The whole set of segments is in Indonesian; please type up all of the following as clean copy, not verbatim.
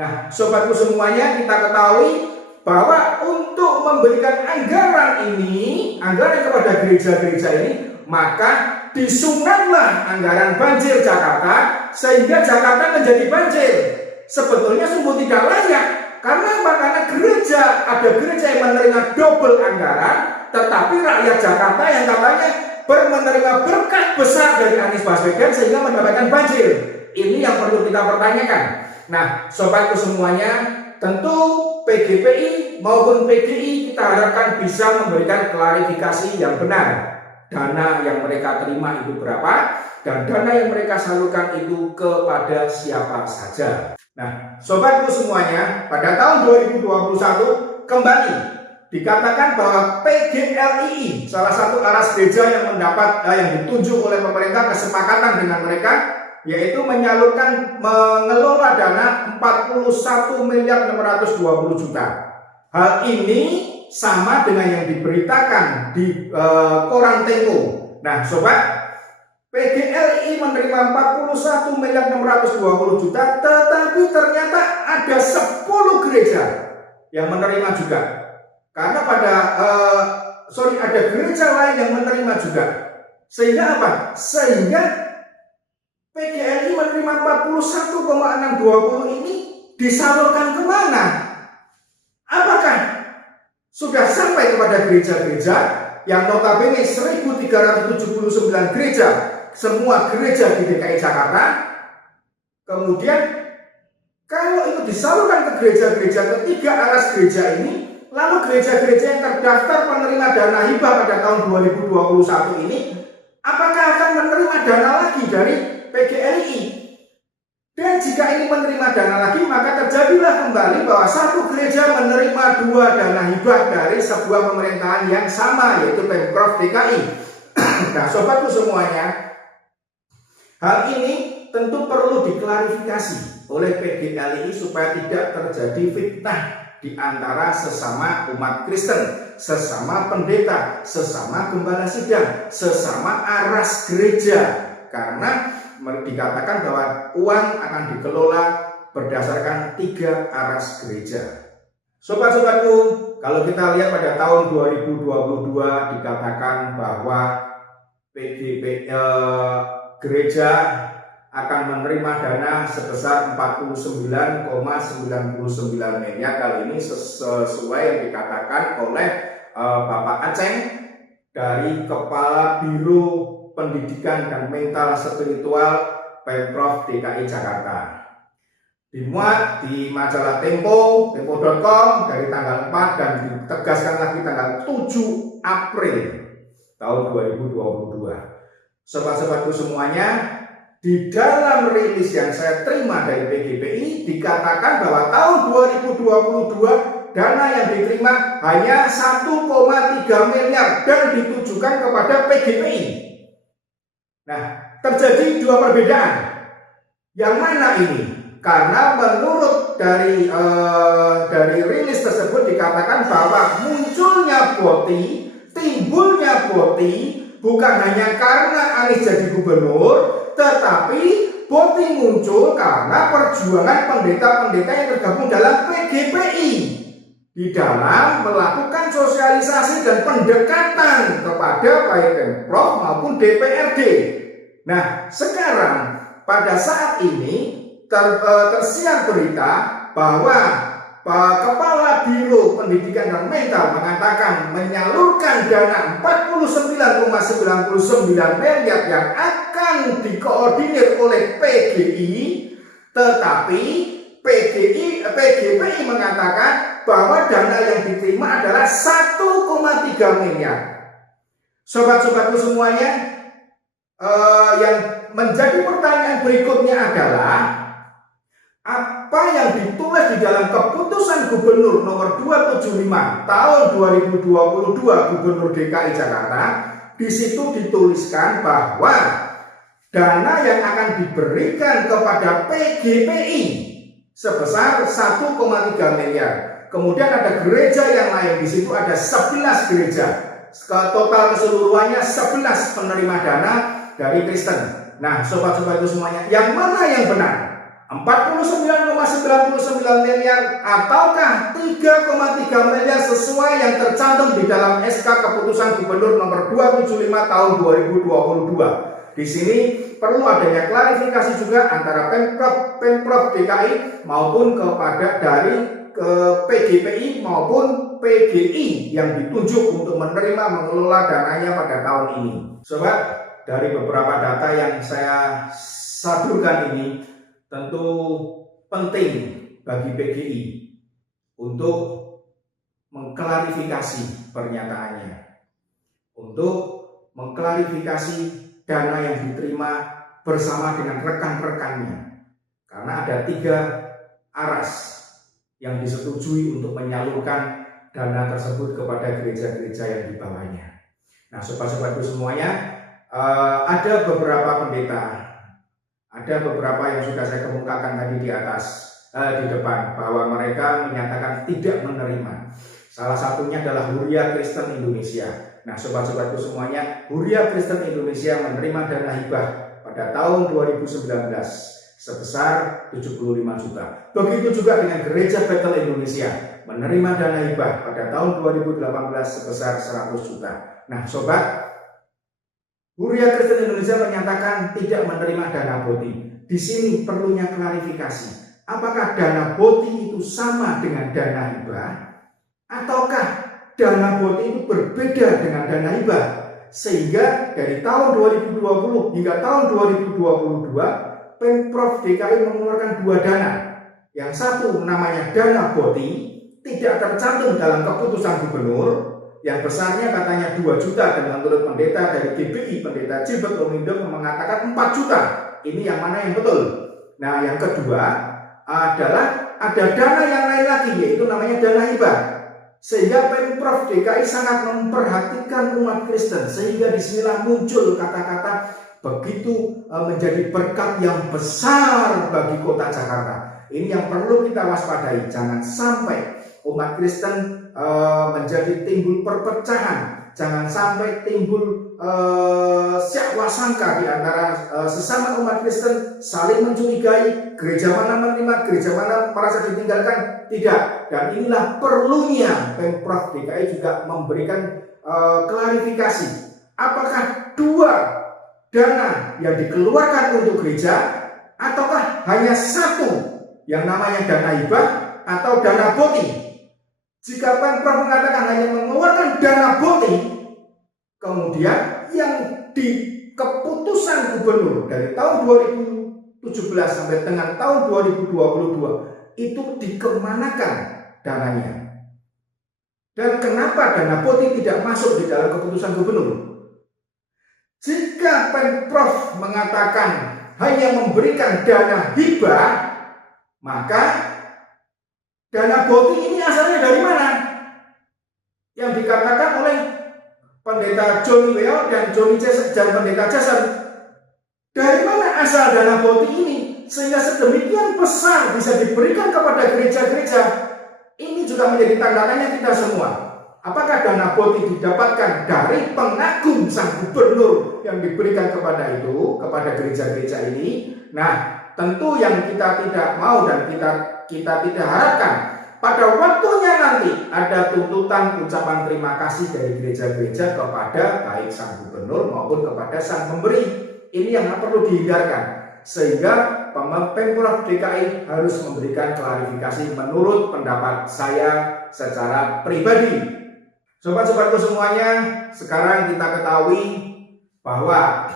Nah, sobatku semuanya, kita ketahui bahwa untuk memberikan anggaran ini, anggaran kepada gereja-gereja ini, maka disunatlah anggaran banjir Jakarta sehingga Jakarta menjadi banjir. Sebetulnya sungguh tidak layak. Karena apa? Karena ada gereja yang menerima double anggaran, tetapi rakyat Jakarta yang katanya menerima berkat besar dari Anies Baswedan sehingga mendapatkan banjir. Ini yang perlu kita pertanyakan. Nah, sobatku semuanya, tentu PGPI maupun PGI kita harapkan bisa memberikan klarifikasi yang benar. Dana yang mereka terima itu berapa, dan dana yang mereka salurkan itu kepada siapa saja. Nah, sobatku semuanya, pada tahun 2021 kembali dikatakan bahwa PGLII, salah satu aras gereja yang ditunjuk oleh pemerintah kesepakatan dengan mereka, yaitu mengelola dana 41.620 juta. Hal ini sama dengan yang diberitakan di koran Tempo. Nah, sobat, PGLI menerima 41.620 juta, tetapi ternyata ada 10 gereja yang menerima juga. Karena ada gereja lain yang menerima juga. Sehingga apa? Sehingga PGLI menerima 41,620 ini disalurkan kemana? Apakah sudah sampai kepada gereja-gereja yang notabene 1.379 gereja, semua gereja di DKI Jakarta? Kemudian kalau itu disalurkan ke gereja-gereja ketiga aras gereja ini, lalu gereja-gereja yang terdaftar penerima dana hibah pada tahun 2021 ini, apakah akan menerima dana lagi dari PGLI? Dan jika ini menerima dana lagi, maka terjadilah kembali bahwa satu gereja menerima 2 dana hibah dari sebuah pemerintahan yang sama, yaitu Pemprov DKI. Nah, sobatku semuanya, hal ini tentu perlu diklarifikasi oleh PGLI supaya tidak terjadi fitnah di antara sesama umat Kristen, sesama pendeta, sesama gembala sidang, sesama aras gereja. Karena dikatakan bahwa uang akan dikelola berdasarkan 3 aras gereja. Sobat-sobatku, kalau kita lihat pada tahun 2022 dikatakan bahwa gereja akan menerima dana sebesar 49,99 miliar. Kali ini sesuai yang dikatakan oleh Bapak Aceng dari Kepala Biro Pendidikan dan Mental Spiritual Pemprov DKI Jakarta. Dimuat di majalah Tempo, tempo.com dari tanggal 4 dan ditegaskan lagi tanggal 7 April tahun 2022. Sobat-sobatku semuanya, di dalam rilis yang saya terima dari PGPI dikatakan bahwa tahun 2022 dana yang diterima hanya 1,3 miliar dan ditujukan kepada PGPI. Nah, terjadi 2 perbedaan. Yang mana ini? Karena menurut dari rilis tersebut dikatakan bahwa timbulnya BOTI bukan hanya karena Anies jadi gubernur, tetapi BOTI muncul karena perjuangan pendeta-pendeta yang tergabung dalam PGPI di dalam melakukan sosialisasi dan pendekatan kepada baik Pemprov maupun DPRD. Nah, sekarang pada saat ini tersiar berita bahwa Kepala Biro Pendidikan dan Mental mengatakan menyalurkan dana 49,99 miliar yang akan dikoordinir oleh PGI, tetapi PGPI mengatakan bahwa dana yang diterima adalah 1,3 miliar. Sobat-sobatku semuanya, yang menjadi pertanyaan berikutnya adalah apa yang ditulis di dalam keputusan Gubernur nomor 275 tahun 2022 Gubernur DKI Jakarta. Di situ dituliskan bahwa dana yang akan diberikan kepada PGPI sebesar 1,3 miliar. Kemudian ada gereja yang lain, di situ ada 11 gereja. Total keseluruhannya 11 penerima dana dari Kristen. Nah, sobat-sobatku semuanya, yang mana yang benar? 49,99 miliar ataukah 3,3 miliar sesuai yang tercantum di dalam SK Keputusan Gubernur nomor 275 tahun 2022. Di sini perlu adanya klarifikasi juga antara Pemprov DKI maupun kepada dari PGPI maupun PGI yang ditunjuk untuk menerima mengelola dananya pada tahun ini. Sobat, dari beberapa data yang saya sadurkan ini tentu penting bagi PGI untuk mengklarifikasi pernyataannya, untuk mengklarifikasi dana yang diterima bersama dengan rekan-rekannya, karena ada 3 aras yang disetujui untuk menyalurkan dana tersebut kepada gereja-gereja yang di bawahnya. Nah, sobat-sobatku semuanya, ada beberapa pendeta, ada beberapa yang sudah saya kemukakan tadi di atas, di depan, bahwa mereka menyatakan tidak menerima. Salah satunya adalah Huria Kristen Indonesia. Nah, sobat-sobatku semuanya, Huria Kristen Indonesia menerima dana hibah pada tahun 2019 sebesar 75 juta. Begitu juga dengan Gereja Bethel Indonesia menerima dana hibah pada tahun 2018 sebesar 100 juta. Nah, sobat, Huria Kristen Indonesia menyatakan tidak menerima dana BOTI. Di sini perlunya klarifikasi. Apakah dana BOTI itu sama dengan dana hibah? Ataukah dana BOTI itu berbeda dengan dana hibah? Sehingga dari tahun 2020 hingga tahun 2022, Pemprov DKI mengeluarkan 2 dana. Yang satu namanya dana BOTI, tidak tercantum dalam keputusan gubernur, yang besarnya katanya 2 juta, dan menurut pendeta dari GBI, pendeta Gilbert Romindo mengatakan 4 juta. Ini yang mana yang betul? Nah, yang kedua adalah ada dana yang lain lagi, yaitu namanya dana hibah. Sehingga Pemprov DKI sangat memperhatikan umat Kristen, sehingga disinilah muncul kata-kata begitu menjadi berkat yang besar bagi kota Jakarta. Ini yang perlu kita waspadai, jangan sampai umat Kristen menjadi timbul perpecahan, jangan sampai timbul syakwa sangka di antara sesama umat Kristen, saling mencurigai, gereja mana menerima, gereja mana merasa ditinggalkan. Tidak. Dan inilah perlunya Pemprov DKI juga memberikan klarifikasi. Apakah 2 dana yang dikeluarkan untuk gereja, ataukah hanya 1 yang namanya dana hibah atau dana BOTI? Jika Pemprov mengatakan hanya mengeluarkan dana BOTI, kemudian yang di keputusan gubernur dari tahun 2017 sampai dengan tahun 2022 itu dikemanakan dananya? Dan kenapa dana BOTI tidak masuk di dalam keputusan gubernur? Jika Pemprov mengatakan hanya memberikan dana hibah, maka dana BOTI ini asalnya dari mana? Yang dikatakan oleh pendeta Johnny Weah dan pendeta Jason. Dari mana asal dana BOTI ini sehingga sedemikian besar bisa diberikan kepada gereja-gereja? Ini juga menjadi tanda tanya kita semua. Apakah dana BOTI didapatkan dari pengagung sang gubernur yang diberikan kepada gereja-gereja ini? Nah, tentu yang kita tidak mau dan kita tidak harapkan pada waktunya nanti ada tuntutan ucapan terima kasih dari gereja-gereja kepada baik sang gubernur maupun kepada sang pemberi. Ini yang perlu dihindarkan, sehingga Pemprov DKI harus memberikan klarifikasi menurut pendapat saya secara pribadi. Sobat-sobatku semuanya, sekarang kita ketahui bahwa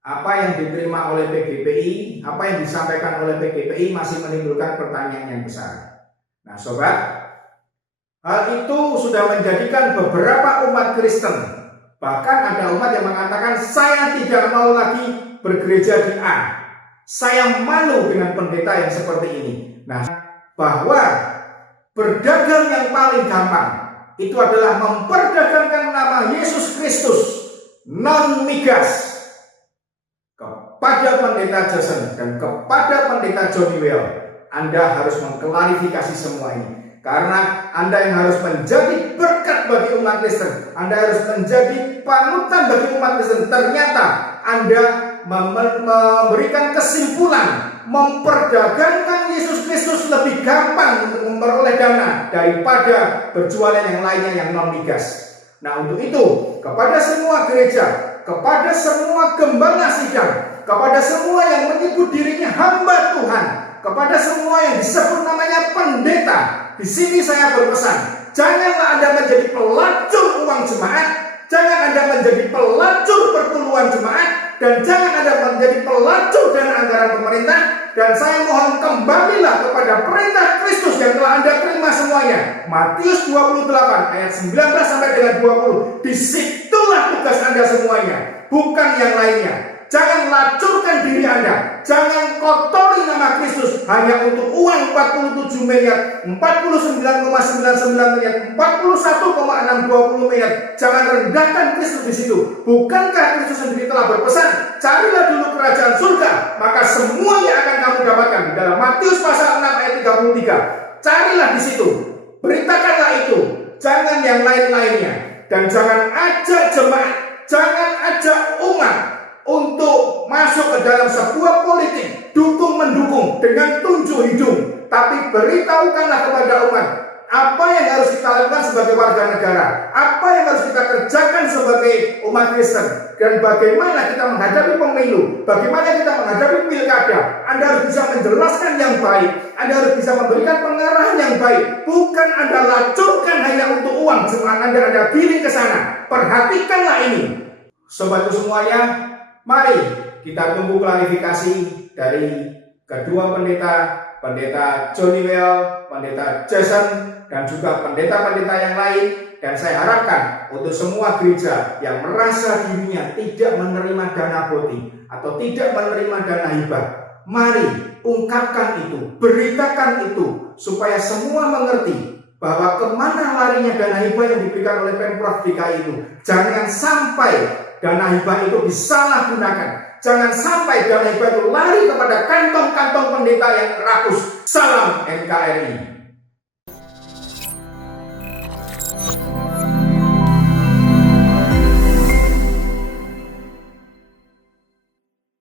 apa yang diterima oleh PGPI, apa yang disampaikan oleh PGPI masih menimbulkan pertanyaan yang besar. Nah, sobat, hal itu sudah menjadikan beberapa umat Kristen, bahkan ada umat yang mengatakan, saya tidak mau lagi bergereja di A, saya malu dengan pendeta yang seperti ini. Nah, bahwa berdagang yang paling gampang itu adalah memperdagangkan nama Yesus Kristus non migas kepada pendeta Jason dan kepada pendeta Johnny Weah. Anda harus mengklarifikasi semua ini, karena Anda yang harus menjadi berkat bagi umat Kristen, Anda harus menjadi panutan bagi umat Kristen. Ternyata Anda memberikan kesimpulan memperdagangkan Yesus Kristus lebih gampang untuk memperoleh dana daripada berjualan yang lainnya yang non-migas. Nah, untuk itu, kepada semua gereja, kepada semua gembala sidang, kepada semua yang menyebut dirinya hamba Tuhan, kepada semua yang disebut namanya pendeta, di sini saya berpesan, janganlah Anda menjadi pelacur uang jemaat, jangan Anda menjadi pelacur perpuluhan jemaat, dan jangan Anda menjadi pelacur dana anggaran pemerintah. Dan saya mohon kembalilah kepada perintah Kristus yang telah Anda terima semuanya. Matius 28 ayat 19 sampai dengan 20. Disitulah tugas Anda semuanya, bukan yang lainnya. Jangan lacurkan diri Anda, jangan kotori nama Kristus hanya untuk uang 47 miliar, 49,99 miliar, 41,620 miliar. Jangan rendahkan Kristus di situ. Bukankah Kristus sendiri telah berpesan, carilah dulu kerajaan surga, maka semuanya akan kamu dapatkan. Di dalam Matius pasal 6 ayat 33. Carilah di situ, beritakanlah itu, jangan yang lain-lainnya. Dan jangan ajak jemaat, jangan ajak umat untuk masuk ke dalam sebuah politik dukung-mendukung dengan tunjuk hidung. Tapi beritahukanlah kepada umat apa yang harus kita lakukan sebagai warga negara, apa yang harus kita kerjakan sebagai umat Kristen, dan bagaimana kita menghadapi pemilu, bagaimana kita menghadapi pilkada. Anda harus bisa menjelaskan yang baik, Anda harus bisa memberikan pengarahan yang baik, bukan Anda lacurkan hanya untuk uang jemaat Anda giring ke sana. Perhatikanlah ini, sobatku semuanya. Mari kita tunggu klarifikasi dari kedua pendeta Johnny Well, pendeta Jason, dan juga pendeta-pendeta yang lain. Dan saya harapkan untuk semua gereja yang merasa dirinya tidak menerima dana voting atau tidak menerima dana hibah, mari ungkapkan itu, beritakan itu, supaya semua mengerti bahwa kemana larinya dana hibah yang diberikan oleh Pemprov DKI itu. Jangan sampai dana hibah itu disalahgunakan. Jangan sampai dana hibah itu lari kepada kantong-kantong pendeta yang rakus. Salam NKRI.